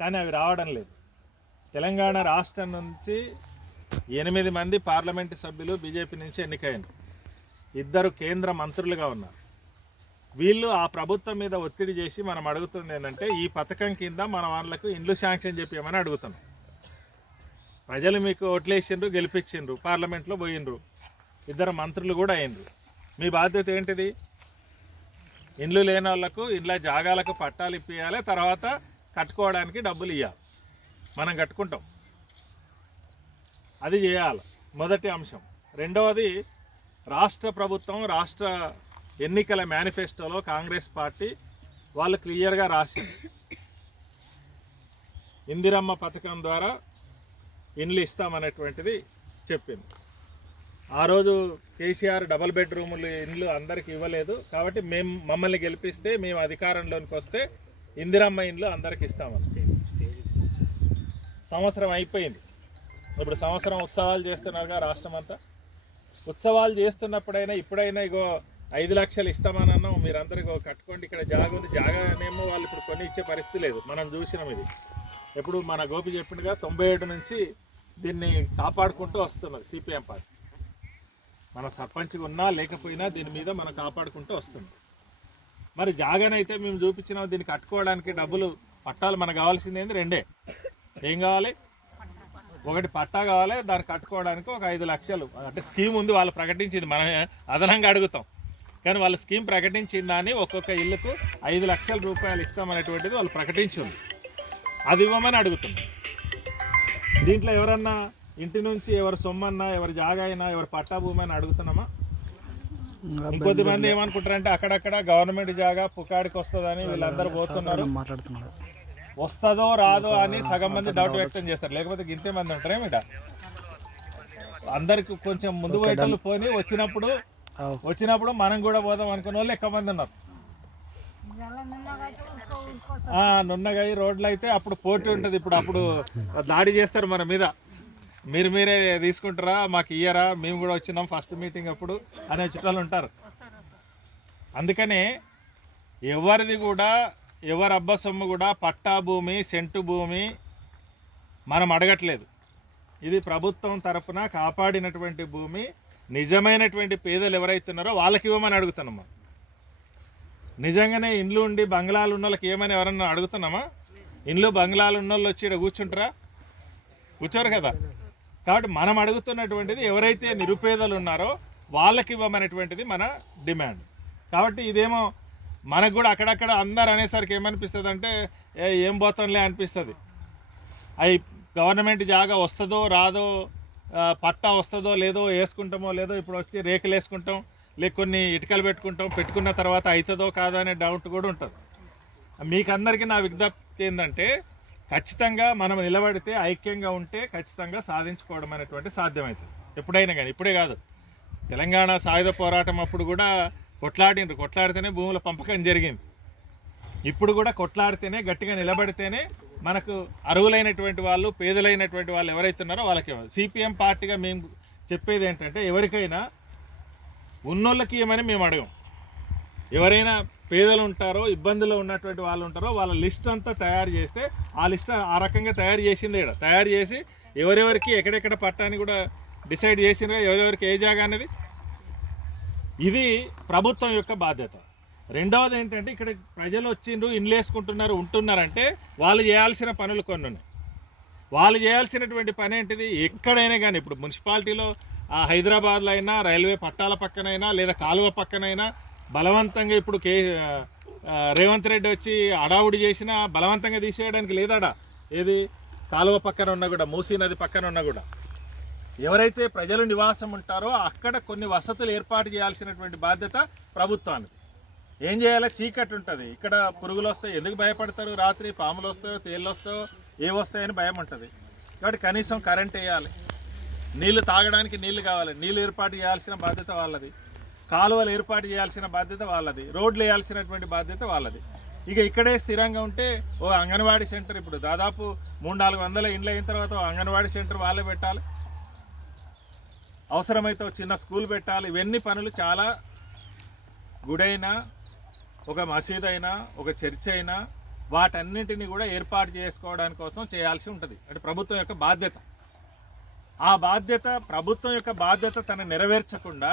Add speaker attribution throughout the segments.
Speaker 1: కానీ అవి రావడం లేదు. తెలంగాణ రాష్ట్రం నుంచి ఎనిమిది మంది పార్లమెంటు సభ్యులు బీజేపీ నుంచి ఎన్నికైంది. ఇద్దరు కేంద్ర మంత్రులుగా ఉన్నారు. వీళ్ళు ఆ ప్రభుత్వం మీద ఒత్తిడి చేసి మనం అడుగుతుంది ఏంటంటే ఈ పథకం కింద మన వాళ్ళకు ఇండ్లు శాంక్షన్ చెప్పామని అడుగుతున్నాం. ప్రజలు మీకు ఓట్లేసిండ్రు గెలిపించిండ్రు పార్లమెంట్లో పోయిండ్రు. ఇద్దరు మంత్రులు కూడా అయినరు మీ బాధ్యత ఏంటిది? ఇండ్లు లేని వాళ్ళకు ఇండ్ల జాగాలకు పట్టాలు ఇప్పియాలి తర్వాత కట్టుకోవడానికి డబ్బులు ఇవ్వాలి మనం కట్టుకుంటాం. అది చేయాలి. మొదటి అంశం. రెండవది రాష్ట్ర ప్రభుత్వం రాష్ట్ర ఎన్నికల మేనిఫెస్టోలో కాంగ్రెస్ పార్టీ వాళ్ళు క్లియర్గా రాసింది. ఇందిరమ్మ పథకం ద్వారా ఇండ్లు ఇస్తామనేటువంటిది చెప్పింది. ఆ రోజు కేసీఆర్ డబల్ బెడ్రూములు ఇండ్లు అందరికి ఇవ్వలేదు. కాబట్టి మేము మమ్మల్ని గెలిపిస్తే మేము అధికారంలోనికి వస్తే ఇందిరమ్మ ఇండ్లు అందరికి ఇస్తామని. సంవత్సరం అయిపోయింది. ఇప్పుడు సంవత్సరం ఉత్సవాలు చేస్తున్నారుగా రాష్ట్రం అంతా ఉత్సవాలు చేస్తున్నప్పుడైనా ఇప్పుడైనా ఇగో ఐదు లక్షలు ఇస్తామని మీరందరూ ఇగో కట్టుకోండి ఇక్కడ జాగ ఉంది జాగానేమో వాళ్ళు ఇప్పుడు కొన్ని ఇచ్చే పరిస్థితి లేదు. మనం చూసినాం ఇది. ఎప్పుడు మన గోపి చెప్పినగా తొంభై ఏడు నుంచి దీన్ని కాపాడుకుంటూ వస్తున్నది సిపిఎం పార్టీ. మన సర్పంచ్గా ఉన్నా లేకపోయినా దీని మీద మనం కాపాడుకుంటూ వస్తుంది మరి జాగానైతే మేము చూపించినాం దీన్ని కట్టుకోవడానికి డబ్బులు పట్టాలు మనకు కావాల్సింది ఏంది? రెండే. ఏం కావాలి? ఒకటి పట్టా కావాలి దాన్ని కట్టుకోవడానికి ఒక ఐదు లక్షలు. అంటే స్కీమ్ ఉంది వాళ్ళు ప్రకటించింది. మనం అదనంగా అడుగుతాం. కానీ వాళ్ళ స్కీమ్ ప్రకటించిన దాన్ని ఒక్కొక్క ఇల్లుకు ఐదు లక్షల రూపాయలు ఇస్తామనేటువంటిది వాళ్ళు ప్రకటించింది. అది ఇవ్వమని అడుగుతుంది దీంట్లో ఎవరన్నా ఇంటి నుంచి ఎవరి సొమ్మన్నా ఎవరి జాగా అయినా ఎవరి పట్టా భూమి అని అడుగుతున్నామా? ఇంకొద్ది మంది ఏమనుకుంటారంటే అక్కడక్కడ గవర్నమెంట్ జాగా పుకాడికి వస్తుందని వీళ్ళందరూ పోతున్నారు.
Speaker 2: మాట్లాడుతున్నాడు
Speaker 1: వస్తుందో రాదో అని సగం మంది డౌట్ వ్యక్తం చేస్తారు. లేకపోతే గింతే మంది ఉంటారే మీద అందరికి కొంచెం ముందు పోయేటోళ్ళు పోని వచ్చినప్పుడు వచ్చినప్పుడు మనం కూడా పోదాం అనుకున్న వాళ్ళు ఎక్కువ మంది ఉన్నారు. ఆ, నున్నగాయి రోడ్లు అయితే అప్పుడు పోటీ ఉంటుంది. ఇప్పుడు అప్పుడు దాడి చేస్తారు మన మీద. మీరు మీరే తీసుకుంటారా? మాకు ఇయ్యరా? మేము కూడా వచ్చినాం ఫస్ట్ మీటింగ్ అప్పుడు అనే చుట్టాలు ఉంటారు. అందుకనే ఎవరిది కూడా ఎవరి అబ్బ సొమ్ము కూడా పట్టా భూమి సెంటు భూమి మనం అడగట్లేదు. ఇది ప్రభుత్వం తరపున కాపాడినటువంటి భూమి నిజమైనటువంటి పేదలు ఎవరైతున్నారో వాళ్ళకి ఇవ్వమని అడుగుతున్నామా? నిజంగానే ఇండ్లు ఉండి బంగ్లాలు ఉన్న వాళ్ళకి ఏమని ఎవరన్నా అడుగుతున్నామా? ఇండ్లు బంగ్లాలు ఉన్న వాళ్ళు వచ్చి ఇక్కడ కూర్చుంటారా? కూర్చోరు కదా. కాబట్టి మనం అడుగుతున్నటువంటిది ఎవరైతే నిరుపేదలు ఉన్నారో వాళ్ళకి ఇవ్వమనేటువంటిది మన డిమాండ్. కాబట్టి ఇదేమో మనకు కూడా అక్కడక్కడ అందరు అనేసరికి ఏమనిపిస్తుంది అంటే ఏ ఏం పోతాంలే అనిపిస్తుంది. అవి గవర్నమెంట్ జాగా వస్తుందో రాదో పట్టా వస్తుందో లేదో వేసుకుంటామో లేదో ఇప్పుడు వచ్చి రేకులు వేసుకుంటాం లేక కొన్ని ఇటుకలు పెట్టుకుంటాం పెట్టుకున్న తర్వాత అవుతుందో కాదో అనే డౌట్ కూడా ఉంటుంది. మీకు అందరికీ నా విజ్ఞప్తి ఏంటంటే ఖచ్చితంగా మనం నిలబడితే ఐక్యంగా ఉంటే ఖచ్చితంగా సాధించుకోవడం అనేటువంటి సాధ్యమవుతుంది ఎప్పుడైనా కానీ ఇప్పుడే కాదు. తెలంగాణ సాయుధ పోరాటం అప్పుడు కూడా కొట్లాడిండ్రు. కొట్లాడితేనే భూముల పంపకం జరిగింది. ఇప్పుడు కూడా కొట్లాడితేనే గట్టిగా నిలబడితేనే మనకు అరువులైనటువంటి వాళ్ళు పేదలైనటువంటి వాళ్ళు ఎవరైతే ఉన్నారో వాళ్ళకి సిపిఎం పార్టీగా మేము చెప్పేది ఏంటంటే ఎవరికైనా ఉన్నోళ్ళకి ఏమని మేము అడగం. ఎవరైనా పేదలు ఉంటారో ఇబ్బందులు ఉన్నటువంటి వాళ్ళు ఉంటారో వాళ్ళ లిస్ట్ అంతా తయారు చేస్తే ఆ లిస్ట్ ఆ రకంగా తయారు చేసింది ఇక్కడ తయారు చేసి ఎవరెవరికి ఎక్కడెక్కడ పట్టాన్ని కూడా డిసైడ్ చేసిండ్రో ఎవరెవరికి ఏ జాగా అనేది ఇది ప్రభుత్వం యొక్క బాధ్యత. రెండవది ఏంటంటే ఇక్కడ ప్రజలు వచ్చిండ్రు ఇండ్లు వేసుకుంటున్నారు ఉంటున్నారంటే వాళ్ళు చేయాల్సిన పనులు కొన్ని ఉన్నాయి. వాళ్ళు చేయాల్సినటువంటి పని ఏంటిది? ఎక్కడైనా కానీ ఇప్పుడు మున్సిపాలిటీలో హైదరాబాద్లో అయినా రైల్వే పట్టాల పక్కనైనా లేదా కాలువ పక్కనైనా బలవంతంగా ఇప్పుడు కే రేవంత్ రెడ్డి వచ్చి అడావుడి చేసినా బలవంతంగా తీసేయడానికి లేదాడా? ఏది? కాలువ పక్కన ఉన్నా కూడా మూసీ నది పక్కన ఉన్నా కూడా. ఎవరైతే ప్రజలు నివాసం ఉంటారో అక్కడ కొన్ని వసతులు ఏర్పాటు చేయాల్సినటువంటి బాధ్యత ప్రభుత్వానికి ఏం చేయాలో చీకటి ఉంటుంది. ఇక్కడ పురుగులు వస్తాయి ఎందుకు భయపడతారు? రాత్రి పాములు వస్తాయో తేళ్ళు వస్తాయో ఏ భయం ఉంటుంది. కాబట్టి కనీసం కరెంట్ వేయాలి. నీళ్ళు తాగడానికి నీళ్ళు కావాలి. నీళ్ళు ఏర్పాటు చేయాల్సిన బాధ్యత వాళ్ళది. కాలువలు ఏర్పాటు చేయాల్సిన బాధ్యత వాళ్ళది రోడ్లు వేయాల్సినటువంటి బాధ్యత వాళ్ళది. ఇక ఇక్కడే స్థిరంగా ఉంటే ఓ అంగన్వాడీ సెంటర్ ఇప్పుడు దాదాపు మూడు నాలుగు వందల ఇండ్లు అయిన తర్వాత అంగన్వాడీ సెంటర్ వాళ్ళే పెట్టాలి. అవసరమైతే చిన్న స్కూల్ పెట్టాలి. ఇవన్నీ పనులు చాలా గుడైనా ఒక మసీద్ అయినా ఒక చర్చ్ అయినా వాటన్నింటినీ కూడా ఏర్పాటు చేసుకోవడానికి కోసం చేయాల్సి ఉంటుంది. అంటే ప్రభుత్వం యొక్క బాధ్యత. ఆ బాధ్యత ప్రభుత్వం యొక్క బాధ్యత తను నెరవేర్చకుండా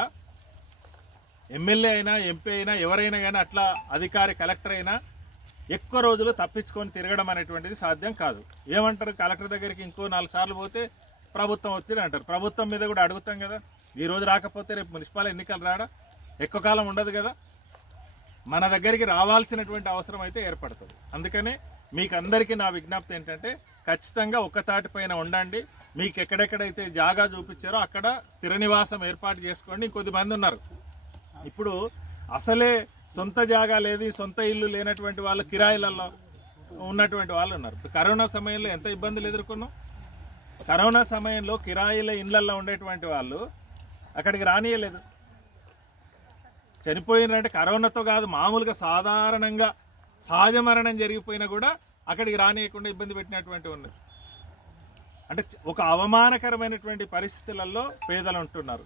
Speaker 1: ఎమ్మెల్యే అయినా ఎంపీ అయినా ఎవరైనా కానీ అట్లా అధికారి కలెక్టర్ అయినా ఎక్కువ రోజులు తప్పించుకొని తిరగడం అనేటువంటిది సాధ్యం కాదు. ఏమంటారు? కలెక్టర్ దగ్గరికి ఇంకో నాలుగు సార్లు పోతే ప్రభుత్వం వచ్చింది అంటారు. ప్రభుత్వం మీద కూడా అడుగుతాం కదా. ఈ రోజు రాకపోతే రేపు మున్సిపల్ ఎన్నికలు రాడా? ఎక్కువ కాలం ఉండదు కదా. మన దగ్గరికి రావాల్సినటువంటి అవసరం అయితే ఏర్పడుతుంది. అందుకనే మీకు అందరికీ నా విజ్ఞప్తి ఏంటంటే ఖచ్చితంగా ఒక్క తాటిపైన ఉండండి. మీకు ఎక్కడెక్కడైతే జాగా చూపించారో అక్కడ స్థిర నివాసం ఏర్పాటు చేసుకోండి. ఇంకొద్ది మంది ఉన్నారు. ఇప్పుడు అసలే సొంత జాగా లేదు సొంత ఇల్లు లేనటువంటి వాళ్ళు కిరాయిలలో ఉన్నటువంటి వాళ్ళు ఉన్నారు. ఇప్పుడు కరోనా సమయంలో ఎంత ఇబ్బందులు ఎదుర్కొన్నాం? కరోనా సమయంలో కిరాయిల ఇండ్లల్లో ఉండేటువంటి వాళ్ళు అక్కడికి రానియలేదు. చనిపోయినారంటే కరోనాతో కాదు మామూలుగా సాధారణంగా సహజ మరణం జరిగిపోయినా కూడా అక్కడికి రానియకుండా ఇబ్బంది పెట్టినటువంటి ఉన్నది అంటే ఒక అవమానకరమైనటువంటి పరిస్థితులలో పేదలు ఉంటున్నారు.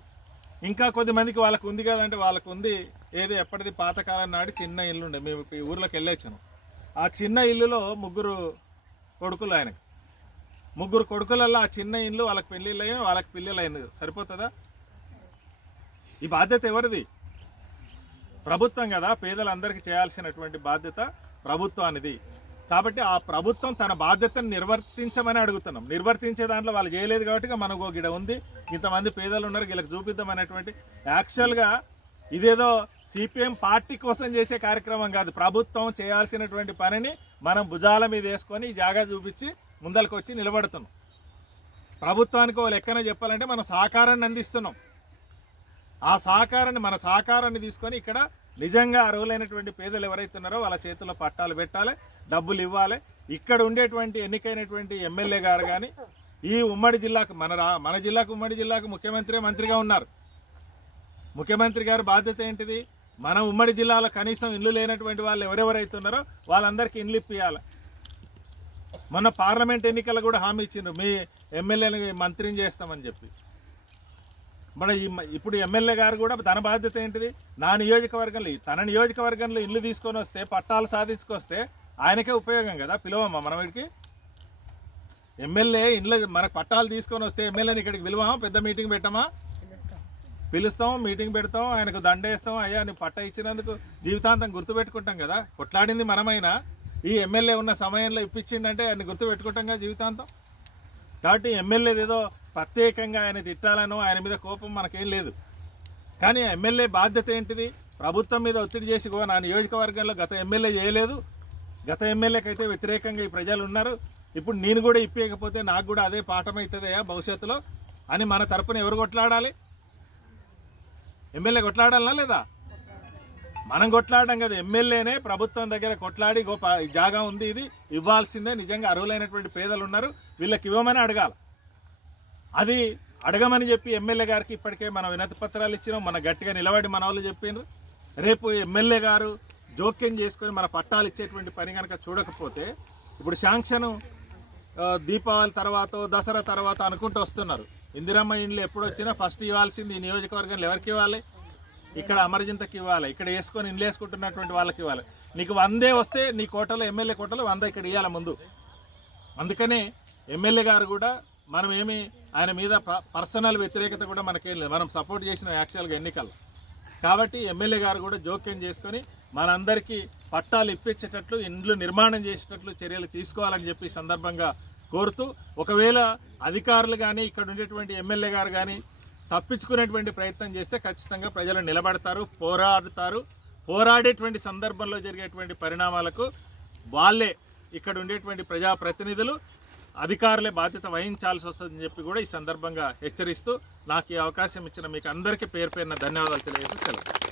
Speaker 1: ఇంకా కొద్దిమందికి వాళ్ళకు ఉంది కదంటే వాళ్ళకు ఉంది. ఏదో ఎప్పటిది పాతకాలం నాటి చిన్న ఇల్లు ఉండే మేము ఈ ఊర్లోకి వెళ్ళొచ్చాను ఆ చిన్న ఇల్లులో ముగ్గురు కొడుకులు ఆయనకు. ముగ్గురు కొడుకులలో ఆ చిన్న ఇల్లు వాళ్ళకి పెళ్ళిళ్ళు అయ్యి వాళ్ళకి పిల్లలు అయింది సరిపోతుందా? ఈ బాధ్యత ఎవరిది? ప్రభుత్వం కదా. పేదలందరికీ చేయాల్సినటువంటి బాధ్యత ప్రభుత్వానిది. కాబట్టి ఆ ప్రభుత్వం తన బాధ్యతను నిర్వర్తించమని అడుగుతున్నాం. నిర్వర్తించే దాంట్లో వాళ్ళు చేయలేదు కాబట్టి మనకు గిడ ఉంది. ఇంతమంది పేదలు ఉన్నారు వీళ్ళకి చూపిద్దాం అనేటువంటి యాక్చువల్గా ఇదేదో సిపిఎం పార్టీ కోసం చేసే కార్యక్రమం కాదు. ప్రభుత్వం చేయాల్సినటువంటి పనిని మనం భుజాల మీద వేసుకొని ఈ జాగా చూపించి ముందరకు వచ్చి నిలబడుతున్నాం. ప్రభుత్వానికి ఓ లెక్కన చెప్పాలంటే మనం సహకారాన్ని అందిస్తున్నాం. ఆ సహకారాన్ని మన సహకారాన్ని తీసుకొని ఇక్కడ నిజంగా అర్హులైనటువంటి పేదలు ఎవరైతే ఉన్నారో వాళ్ళ చేతుల్లో పట్టాలు పెట్టాలి. డబ్బులు ఇవ్వాలి. ఇక్కడ ఉండేటువంటి ఎన్నికైనటువంటి ఎమ్మెల్యే గారు కానీ ఈ ఉమ్మడి జిల్లాకు మన రా మన జిల్లాకు ఉమ్మడి జిల్లాకు ముఖ్యమంత్రి మంత్రిగా ఉన్నారు. ముఖ్యమంత్రి గారి బాధ్యత ఏంటిది? మన ఉమ్మడి జిల్లాలో కనీసం ఇల్లు లేనటువంటి వాళ్ళు ఎవరెవరైతే ఉన్నారో వాళ్ళందరికీ ఇండ్లు ఇప్పియాలి. మొన్న పార్లమెంట్ ఎన్నికలు కూడా హామీ ఇచ్చిండ్రు. మీ ఎమ్మెల్యేని మంత్రిని చేస్తామని చెప్పి. మన ఈ ఇప్పుడు ఎమ్మెల్యే గారు కూడా తన బాధ్యత ఏంటిది? నా నియోజకవర్గంలో తన నియోజకవర్గంలో ఇల్లు తీసుకొని వస్తే పట్టాలు సాధించుకొస్తే ఆయనకే ఉపయోగం కదా పిలవమ్మా మనం ఇక్కడికి ఎమ్మెల్యే ఇంట్లో మనకు పట్టాలు తీసుకొని వస్తే ఎమ్మెల్యేని ఇక్కడికి పిలువామా? పెద్ద మీటింగ్ పెట్టమా? పిలుస్తాం మీటింగ్ పెడతాం ఆయనకు దండేస్తాం అయ్యా నీ పట్ట ఇచ్చినందుకు జీవితాంతం గుర్తుపెట్టుకుంటాం కదా. కొట్లాడింది మనమైనా? ఈ ఎమ్మెల్యే ఉన్న సమయంలో ఇప్పించిండంటే ఆయన గుర్తుపెట్టుకుంటాం కదా జీవితాంతం? కాబట్టి ఎమ్మెల్యేది ఏదో ప్రత్యేకంగా ఆయన తిట్టాలనో ఆయన మీద కోపం మనకేం లేదు. కానీ ఎమ్మెల్యే బాధ్యత ఏంటిది? ప్రభుత్వం మీద ఒత్తిడి చేసి నా నియోజకవర్గంలో గత ఎమ్మెల్యే చేయలేదు. గత ఎమ్మెల్యేకి అయితే వ్యతిరేకంగా ఈ ప్రజలు ఉన్నారు ఇప్పుడు నేను కూడా ఇప్పేయకపోతే నాకు కూడా అదే పాఠం భవిష్యత్తులో అని మన తరపున ఎవరు కొట్లాడాలి? ఎమ్మెల్యే కొట్లాడాలనా లేదా? మనం కొట్లాడడం కదా ఎమ్మెల్యేనే ప్రభుత్వం దగ్గర కొట్లాడి గొప్ప జాగా ఉంది ఇది. ఇవ్వాల్సిందే నిజంగా అర్హులైనటువంటి పేదలు ఉన్నారు. వీళ్ళకి ఇవ్వమని అడగాలి. అది అడగమని చెప్పి ఎమ్మెల్యే గారికి ఇప్పటికే మనం వినతి పత్రాలు ఇచ్చినాం. మన గట్టిగా నిలబడి మన వాళ్ళు చెప్పిండ్రు. రేపు ఎమ్మెల్యే గారు జోక్యం చేసుకొని మన పట్టాలు ఇచ్చేటువంటి పని కనుక చూడకపోతే ఇప్పుడు శాంక్షన్ దీపావళి తర్వాత దసరా తర్వాత అనుకుంటూ వస్తున్నారు. ఇందిరమ్మ ఇండ్లు ఎప్పుడు వచ్చినా ఫస్ట్ ఇవ్వాల్సింది ఈ నియోజకవర్గంలో ఎవరికి ఇవ్వాలి? ఇక్కడ అమరజింతకి ఇవ్వాలి ఇక్కడ వేసుకొని ఇండ్లు వేసుకుంటున్నటువంటి వాళ్ళకి ఇవ్వాలి. నీకు వందే వస్తే నీ కోటలో ఎమ్మెల్యే కోటలో వంద ఇక్కడ ఇవ్వాలి ముందు. అందుకనే ఎమ్మెల్యే గారు కూడా మనం ఏమి ఆయన మీద ప- పర్సనల్ వ్యతిరేకత కూడా మనకేం లేదు. మనం సపోర్ట్ చేసిన యాక్చువల్గా ఎన్నికలు. కాబట్టి ఎమ్మెల్యే గారు కూడా జోక్యం చేసుకొని మనందరికీ పట్టాలు ఇప్పించేటట్లు ఇండ్లు నిర్మాణం చేసేటట్లు చర్యలు తీసుకోవాలని చెప్పి సందర్భంగా కోరుతూ ఒకవేళ అధికారులు కానీ ఇక్కడ ఉండేటువంటి ఎమ్మెల్యే గారు కానీ తప్పించుకునేటువంటి ప్రయత్నం చేస్తే ఖచ్చితంగా ప్రజలు నిలబడతారు పోరాడుతారు. పోరాడేటువంటి సందర్భంలో జరిగేటువంటి పరిణామాలకు వాళ్ళే ఇక్కడ ఉండేటువంటి ప్రజాప్రతినిధులు అధికారులే బాధ్యత వహించాల్సి వస్తుందని చెప్పి కూడా ఈ సందర్భంగా హెచ్చరిస్తూ నాకు ఈ అవకాశం ఇచ్చిన మీకు అందరికీ పేరు పేరున ధన్యవాదాలు తెలియజేస్తూ సెలవు.